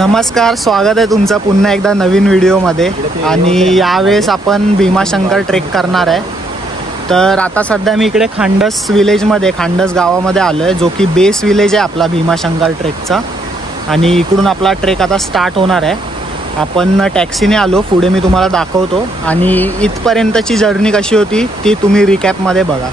नमस्कार, स्वागत आहे तुमचं पुन्हा एकदा नवीन व्हिडिओमध्ये। आणि यावेळेस आपण भीमाशंकर ट्रेक करणार आहे। तर आता सध्या मी इकडे खांडस विलेजमध्ये, खांडस गावामध्ये आलो आहे, जो की बेस विलेज आहे आपला भीमाशंकर ट्रेकचा। आणि इकडून आपला ट्रेक आता स्टार्ट होणार आहे। आपण टॅक्सीने आलो, पुढे मी तुम्हाला दाखवतो। आणि इथपर्यंतची जर्नी कशी होती ती तुम्ही रिकॅपमध्ये बघा।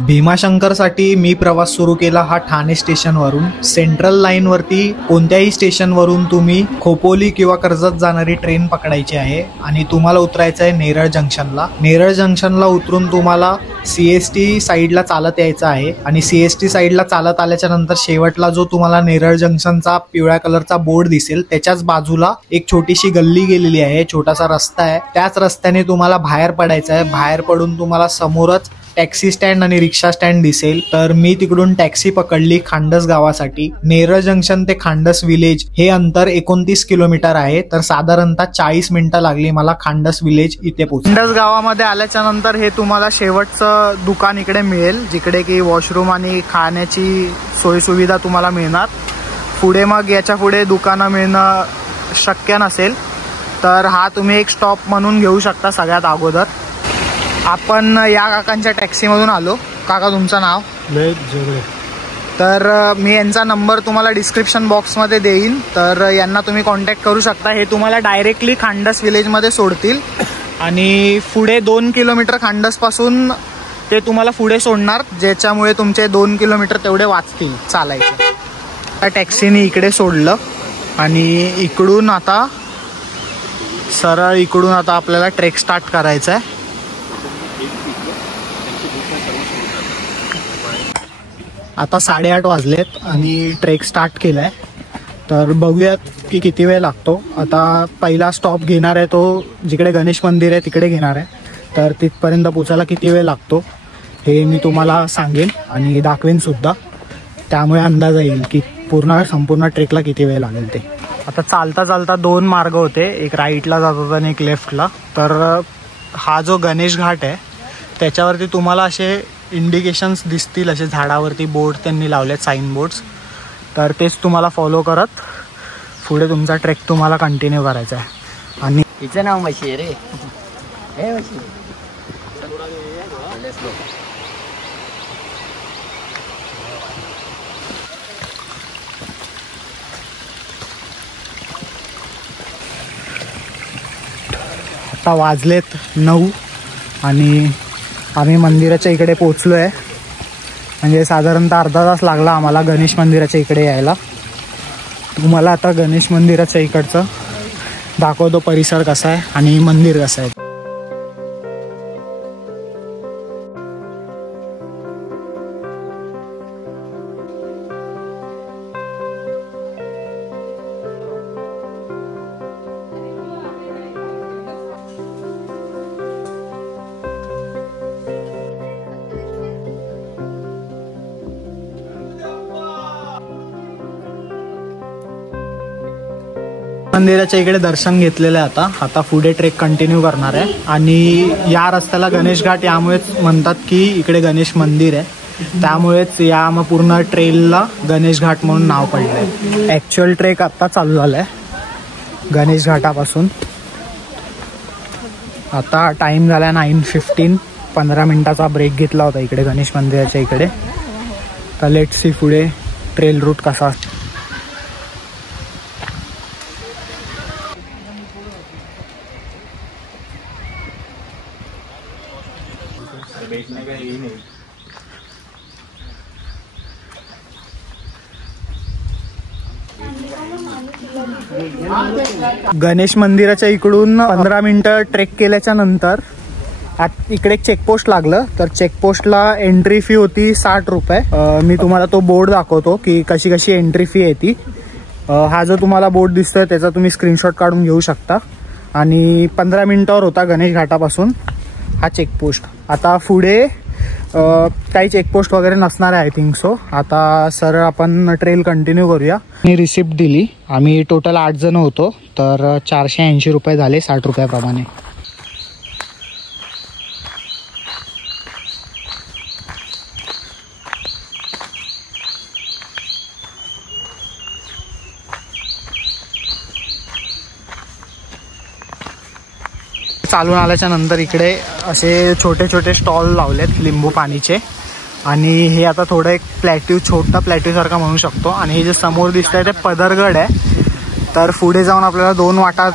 भीमाशंकरसाठी मी प्रवास सुरू केला हा ठाणे स्टेशनवरून। सेंट्रल लाईनवरती कोणत्याही स्टेशनवरून तुम्ही खोपोली किंवा कर्जत जाणारी ट्रेन पकडायची आहे आणि तुम्हाला उतरायचं आहे नेरळ जंक्शनला। नेरळ जंक्शनला उतरून तुम्हाला CST साईडला चालत यायचं आहे आणि CST साईडला चालत आल्याच्या नंतर शेवटला जो तुम्हाला नेरळ जंक्शनचा पिवळ्या कलरचा बोर्ड दिसेल त्याच्याच बाजूला एक छोटीशी गल्ली गेलेली आहे, छोटासा रस्ता आहे। त्याच रस्त्याने तुम्हाला बाहेर पडायचं आहे। बाहेर पडून तुम्हाला समोरच टॅक्सी स्टँड आणि रिक्षा स्टँड दिसेल। तर मी तिकडून टॅक्सी पकडली खांडस गावासाठी। नेरळ जंक्शन ते खांडस विलेज हे अंतर 29 किलोमीटर आहे। तर साधारणतः 40 मिनिटं लागली मला खांडस विलेज इथे पोहोचायला। खांडस गावामध्ये आल्याच्या नंतर हे तुम्हाला शेवटचं दुकान इकडे मिळेल, जिकडे की वॉशरूम आणि खाण्याची सोयी सुविधा तुम्हाला मिळणार। पुढे मग याच्या पुढे दुकानं मिळणं शक्य नसेल, तर हा तुम्ही एक स्टॉप म्हणून घेऊ शकता सगळ्यात अगोदर। आपण या काकांच्या टॅक्सीमधून आलो। काका, तुमचं नाव? लय जोगळे। तर मी यांचा नंबर तुम्हाला डिस्क्रिप्शन बॉक्समध्ये देईन, तर यांना तुम्ही कॉन्टॅक्ट करू शकता। हे तुम्हाला डायरेक्टली खांडस विलेजमध्ये सोडतील आणि पुढे 2 किलोमीटर खांडसपासून ते तुम्हाला पुढे सोडणार, ज्याच्यामुळे तुमचे 2 किलोमीटर तेवढे वाचतील चालायचे। त्या टॅक्सीने इकडे सोडलं आणि इकडून आता सरळ इकडून आता आपल्याला ट्रेक स्टार्ट करायचा आहे। आता 8:30 वाजलेत आणि ट्रेक स्टार्ट केलाय। तर बघूयात की किती वेळ लागतो। आता पहिला स्टॉप घेणार आहे तो जिकडे गणेश मंदिर आहे तिकडे घेणार आहे। तर तिथपर्यंत पोचायला किती वेळ लागतो हे मी तुम्हाला सांगेन आणि दाखवेन सुद्धा, त्यामुळे अंदाज येईल की संपूर्ण ट्रेकला किती वेळ लागेल ते। आता चालता चालता 2 मार्ग होते, एक राईटला जात होता आणि एक लेफ्टला। तर हा जो गणेश घाट आहे त्याच्यावरती तुम्हाला असे इंडिकेशन्स दिसतील, असे झाडावरती बोर्ड त्यांनी लावलेत, साईन बोर्ड्स। तर तेच तुम्हाला फॉलो करत पुढे तुमचा ट्रेक तुम्हाला कंटिन्यू करायचा आहे। आणि हिचं नाव म्हशी आहे रे, हे म्हशी। आता वाजलेत 9 आणि आम्ही मंदिराच्या इकडे पोचलो आहे। म्हणजे साधारणतः अर्धा तास लागला आम्हाला गणेश मंदिराच्या इकडे यायला। तुम्हाला आता गणेश मंदिराच्या इकडचं दाखवतो परिसर कसा आहे आणि मंदिर कसं आहे। मंदिराच्या इकडे दर्शन घेतलेलं आहे। आता पुढे ट्रेक कंटिन्यू करणार आहे। आणि या रस्त्याला गणेश घाट यामुळेच म्हणतात की इकडे गणेश मंदिर आहे, त्यामुळेच या मग पूर्ण ट्रेलला गणेश घाट म्हणून नाव पडलं आहे। ॲक्च्युअल ट्रेक आत्ता चालू झाला आहे गणेश घाटापासून। आता टाईम झाला 9:15, 15 मिनिटाचा ब्रेक घेतला होता इकडे गणेश मंदिराच्या इकडे। तर लेट्स सी पुढे ट्रेल रूट कसा असतो। गणेश मंदिराच्या इकडून 15 मिनिटं ट्रेक केल्याच्या नंतर इकडे एक चेकपोस्ट लागलं। तर चेकपोस्टला एंट्री फी होती 60 रुपये। मी तुम्हाला तो बोर्ड दाखवतो की कशी कशी एंट्री फी आहे ती। हा जो तुम्हाला बोर्ड दिसतोय त्याचा तुम्ही स्क्रीनशॉट काढून घेऊ शकता। आणि 15 मिनिटावर होता गणेश घाटापासून हा चेकपोस्ट। आता पुढे काही चेकपोस्ट वगैरे नसणार आहे आय थिंक सो। आता सरळ आपण ट्रेल कंटिन्यू करूया। मी रिसिप्ट दिली, आम्ही टोटल 8 जण होतो, तर 480 रुपये झाले 60 रुपयाप्रमाणे। चालून आल्याच्या नंतर इकडे असे छोटे छोटे स्टॉल लावलेत लिंबू पाणीचे. आणि हे आता थोडं एक प्लॅट्यू, छोटा प्लॅट्यू सारखा म्हणू शकतो. आणि हे जे समोर दिसत आहे ते पदरगड आहे. तर पुढे जाऊन आपल्याला 2 वाटा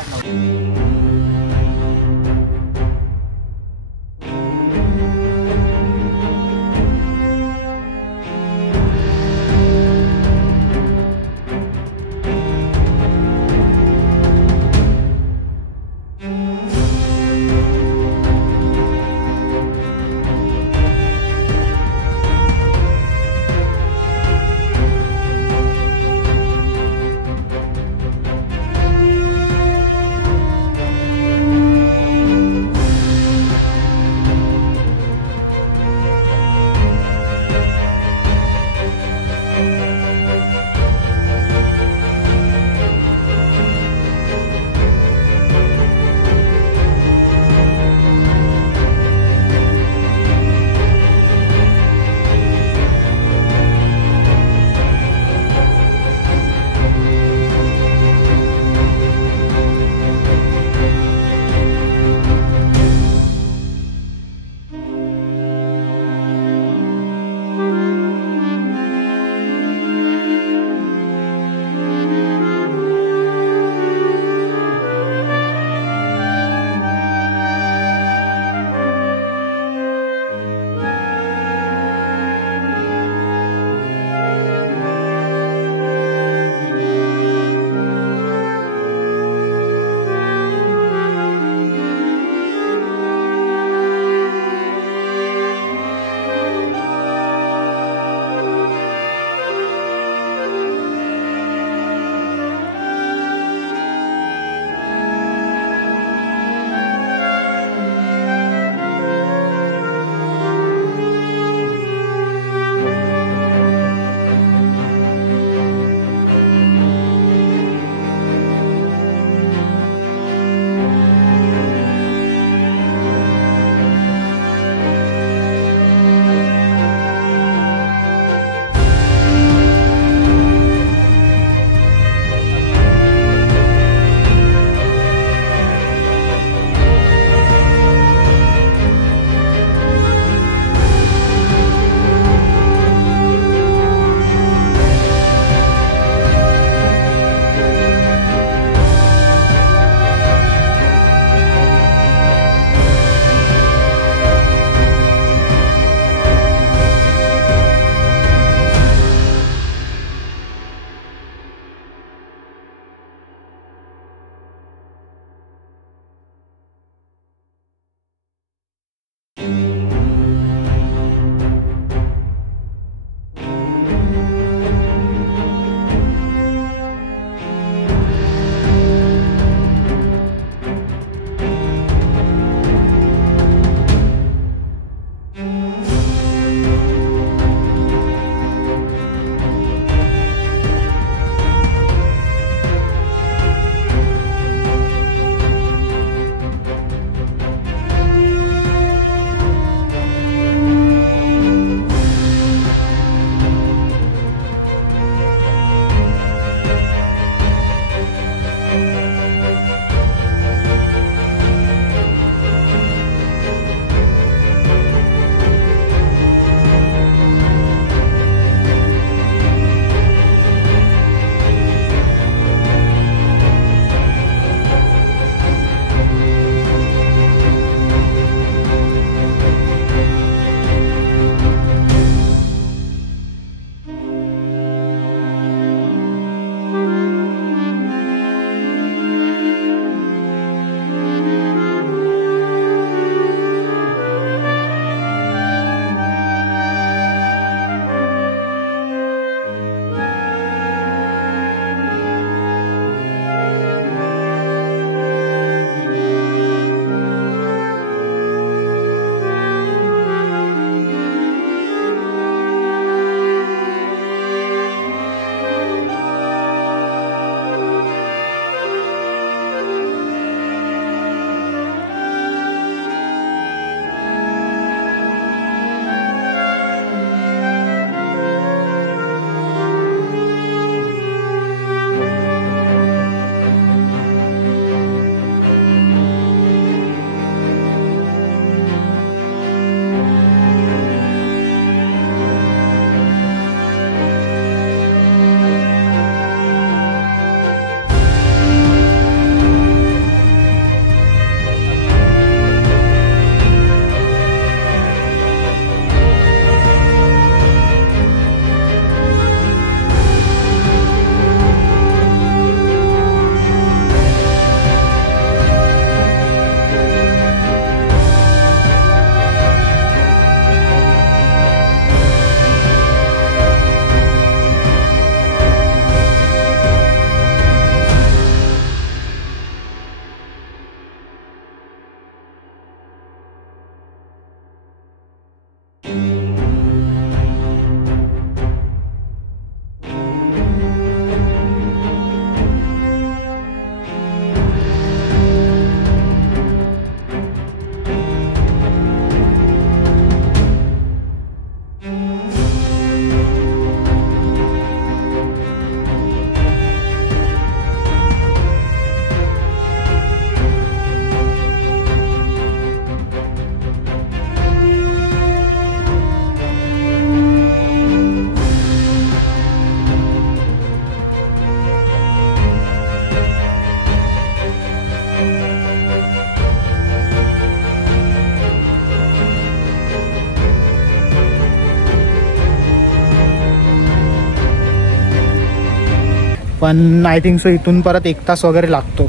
पण आय थिंक सो इथून परत 1 तास वगैरे लागतो.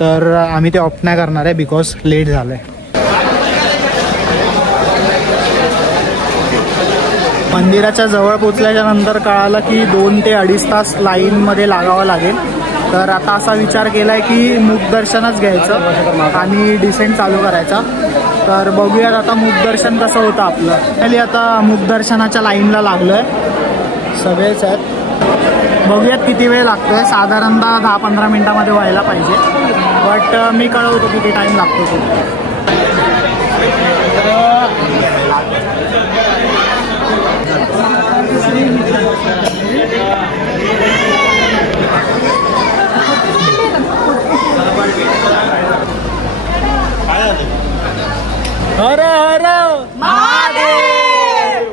तर आम्ही ते ऑप्ट नाही करणार आहे बिकॉज लेट झालं आहे. मंदिराच्या जवळ पोचल्याच्या नंतर कळालं की 2 ते 2.5 तास लाईनमध्ये लागावं लागेल. तर आता असा विचार केला आहे की मुखदर्शनच घ्यायचं आणि डिसेंट चालू करायचा. तर बघूयात आता मुखदर्शन कसं होतं आपलं. खाली आता मुखदर्शनाच्या लाईनला लागलो आहे, सगळेच आहेत. बघूयात किती वेळ लागतो आहे. साधारणतः 10-15 मिनटामध्ये व्हायला पाहिजे, बट मी कळवतो किती टाईम लागतो तो. हर हर महादेव.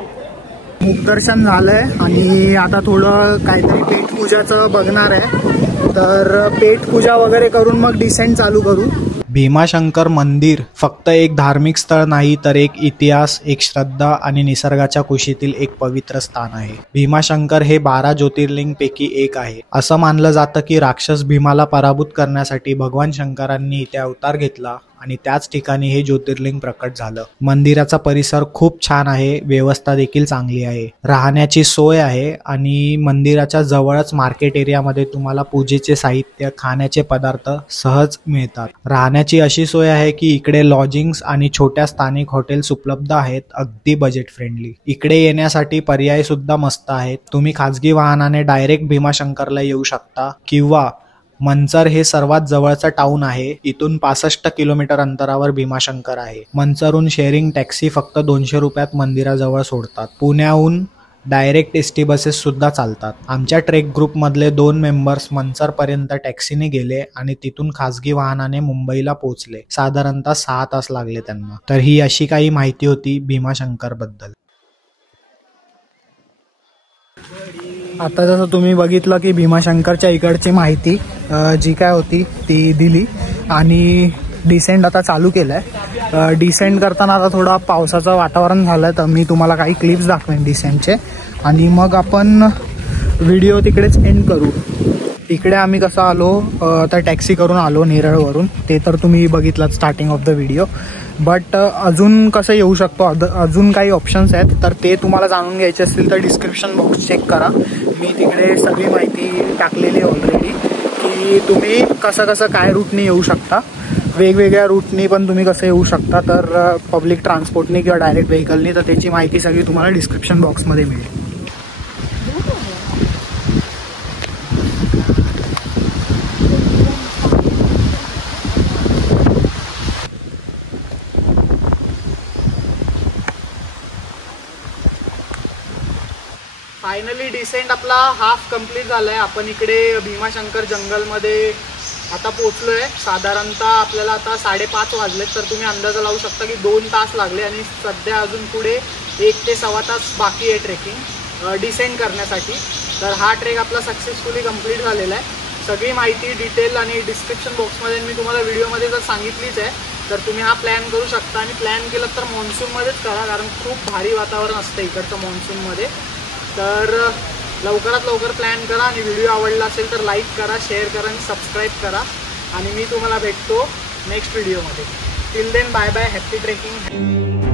मुखदर्शन झालंय आणि आता थोडं काहीतरी पेटपूजाचं बघणार आहे. तर पेटपूजा वगैरे करून मग डिसेंट चालू करू. भीमाशंकर मंदिर फक्त एक धार्मिक स्थळ नाही तर एक इतिहास, एक श्रद्धा आणि निसर्गाच्या कुशीतील एक पवित्र स्थान आहे. भीमाशंकर हे 12 ज्योतिर्लिंगपैकी एक आहे. असं मानलं जातं की राक्षस भीमाला पराभूत करण्यासाठी भगवान शंकरांनी इथे अवतार घेतला आणि त्याच ठिकाणी हे ज्योतिर्लिंग प्रकट झालं. मंदिराचा परिसर खूप छान आहे, व्यवस्था देखील चांगली आहे, राहण्याची सोय आहे आणि मंदिराच्या जवळच मार्केट एरियामध्ये तुम्हाला पूजेचे साहित्य, खाण्याचे पदार्थ सहज मिळतात. राहण्याची अशी सोय आहे की इकडे लॉजिंग्स आणि छोट्या स्थानिक हॉटेल्स उपलब्ध आहेत, अगदी बजेट फ्रेंडली. इकडे येण्यासाठी पर्याय सुद्धा मस्त आहेत. तुम्ही खाजगी वाहनाने डायरेक्ट भीमाशंकरला येऊ शकता किंवा मंचर हे सर्वात जवळचं टाउन आहे. इथून 65 किलोमीटर अंतरावर भीमाशंकर आहे. मंचरहून शेअरिंग टॅक्सी फक्त 200 रुपयात मंदिराजवळ सोडतात. पुण्याहून डायरेक्ट एसटी बसेस सुद्धा चालतात. आमच्या ट्रेक ग्रुपमधले 2 मेंबर्स मंचरपर्यंत टॅक्सीने गेले आणि तिथून खाजगी वाहनाने मुंबईला पोहोचले. साधारणतः 6 तास लागले त्यांना. तर ही अशी काही माहिती होती भीमाशंकर बद्दल. आता जसं तुम्ही बघितलं की भीमाशंकरच्या इकडची माहिती जी काय होती ती दिली आणि डिसेंट आता चालू केलं आहे. डिसेंट करताना आता थोडा पावसाचं वातावरण झालं आहे, तर मी तुम्हाला काही क्लिप्स दाखवेन डिसेंटचे आणि मग आपण व्हिडिओ तिकडेच एंड करू. इकडे आम्ही कसं आलो, तर टॅक्सी करून आलो नेरळवरून, ते तर तुम्ही बघितलं starting of the video. But अजून कसं येऊ शकतो, अजून काही ऑप्शन्स आहेत, तर ते तुम्हाला जाणून घ्यायचे असतील तर डिस्क्रिप्शन बॉक्स चेक करा. मी तिकडे सगळी माहिती टाकलेली आहे ऑलरेडी की तुम्ही कसं कसं काय रूटनी येऊ शकता. वेगवेगळ्या रूटनी पण तुम्ही कसं येऊ शकता, तर पब्लिक ट्रान्सपोर्टनी किंवा डायरेक्ट व्हेकलनी, तर त्याची माहिती सगळी तुम्हाला डिस्क्रिप्शन बॉक्समध्ये मिळेल. फायनली डिसेंट आपला हाफ कंप्लीट झाला आहे. आपण इकडे भीमाशंकर जंगलमध्ये आता पोचलो आहे. साधारणतः आपल्याला आता 5:30 वाजलेत, तर तुम्ही अंदाजा लावू शकता की 2 तास लागले आणि सध्या अजून पुढे 1 ते सव्वा तास बाकी आहे ट्रेकिंग डिसेंट करण्यासाठी. तर हा ट्रेक आपला सक्सेसफुली कंप्लीट झालेला आहे. सगळी माहिती डिटेल आणि डिस्क्रिप्शन बॉक्समध्ये मी तुम्हाला व्हिडिओमध्ये जर सांगितलीच आहे, तर तुम्ही हा प्लॅन करू शकता. आणि प्लॅन केलं तर मान्सूनमध्येच करा, कारण खूप भारी वातावरण असतं इकडचं मान्सूनमध्ये. तर लवकरात लवकर प्लॅन करा आणि व्हिडिओ आवडला असेल तर लाईक करा, शेअर करा आणि सबस्क्राईब करा. आणि मी तुम्हाला भेटतो नेक्स्ट व्हिडिओमध्ये. Till then bye bye, happy trekking.